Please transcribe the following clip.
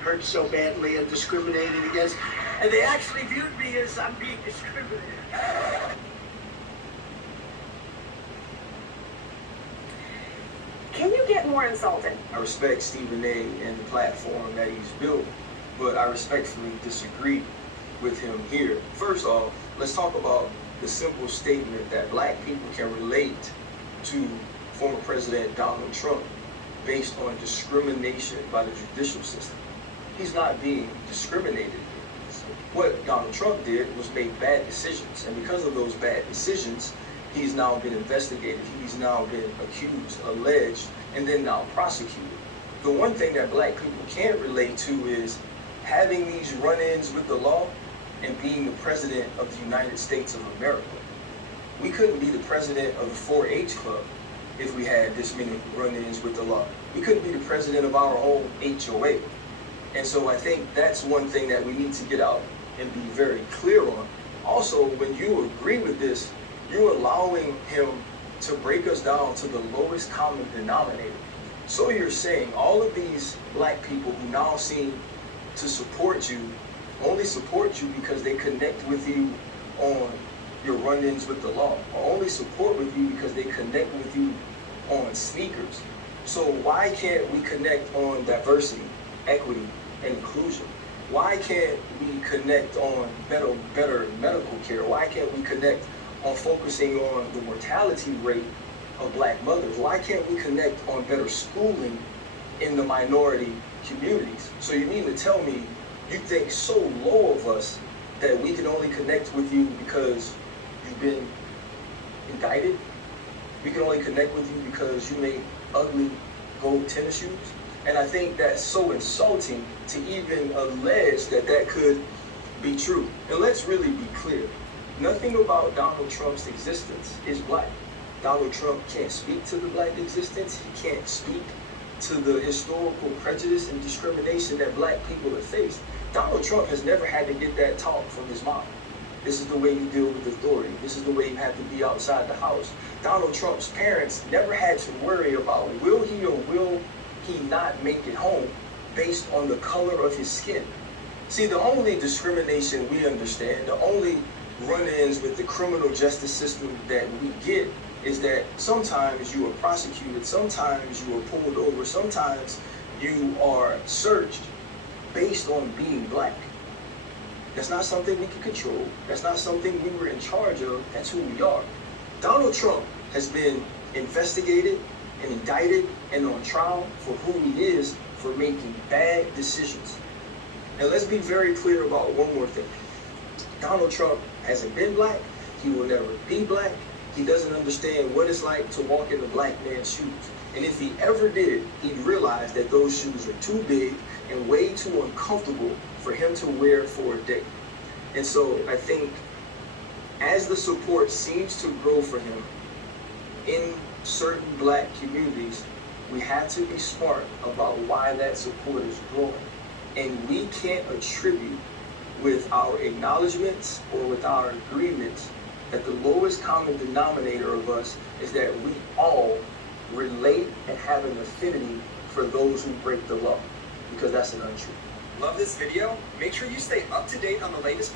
hurt so badly and discriminated against. And they actually viewed me as I'm being discriminated. Can you get more insulted? I respect Stephen A. and the platform that he's built, but I respectfully disagree with him here. First off, let's talk about the simple statement that black people can relate to former President Donald Trump based on discrimination by the judicial system. He's not being discriminated against. What Donald Trump did was make bad decisions, and because of those bad decisions, he's now been investigated, he's now been accused, alleged, and then now prosecuted. The one thing that black people can't relate to is having these run-ins with the law and being the president of the United States of America. We couldn't be the president of the 4-H club if we had this many run-ins with the law. We couldn't be the president of our own HOA. And so I think that's one thing that we need to get out and be very clear on. Also, when you agree with this, you're allowing him to break us down to the lowest common denominator. So you're saying all of these black people who now seem to support you only support you because they connect with you on your run-ins with the law, or only support with you because they connect with you on sneakers. So why can't we connect on diversity, equity, and inclusion? Why can't we connect on better medical care? Why can't we connect on focusing on the mortality rate of black mothers? Why can't we connect on better schooling in the minority communities? So you mean to tell me you think so low of us that we can only connect with you because you've been indicted? We can only connect with you because you make ugly gold tennis shoes? And I think that's so insulting to even allege that that could be true. And let's really be clear. Nothing about Donald Trump's existence is black. Donald Trump can't speak to the black existence. He can't speak to the historical prejudice and discrimination that black people have faced. Donald Trump has never had to get that talk from his mom. This is the way you deal with authority. This is the way you have to be outside the house. Donald Trump's parents never had to worry about will he or will he not make it home based on the color of his skin. See, the only discrimination we understand, the only run-ins with the criminal justice system that we get is that sometimes you are prosecuted, sometimes you are pulled over, sometimes you are searched based on being black. That's not something we can control. That's not something we were in charge of. That's who we are. Donald Trump has been investigated and indicted and on trial for who he is for making bad decisions. And let's be very clear about one more thing. Donald Trump hasn't been black. He will never be black. He doesn't understand what it's like to walk in a black man's shoes. And if he ever did, he'd realize that those shoes are too big and way too uncomfortable for him to wear for a day. And so I think as the support seems to grow for him in certain black communities, we have to be smart about why that support is growing. And we can't attribute with our acknowledgments or with our agreements that the lowest common denominator of us is that we all relate and have an affinity for those who break the law, because that's an untruth. Love this video? Make sure you stay up to date on the latest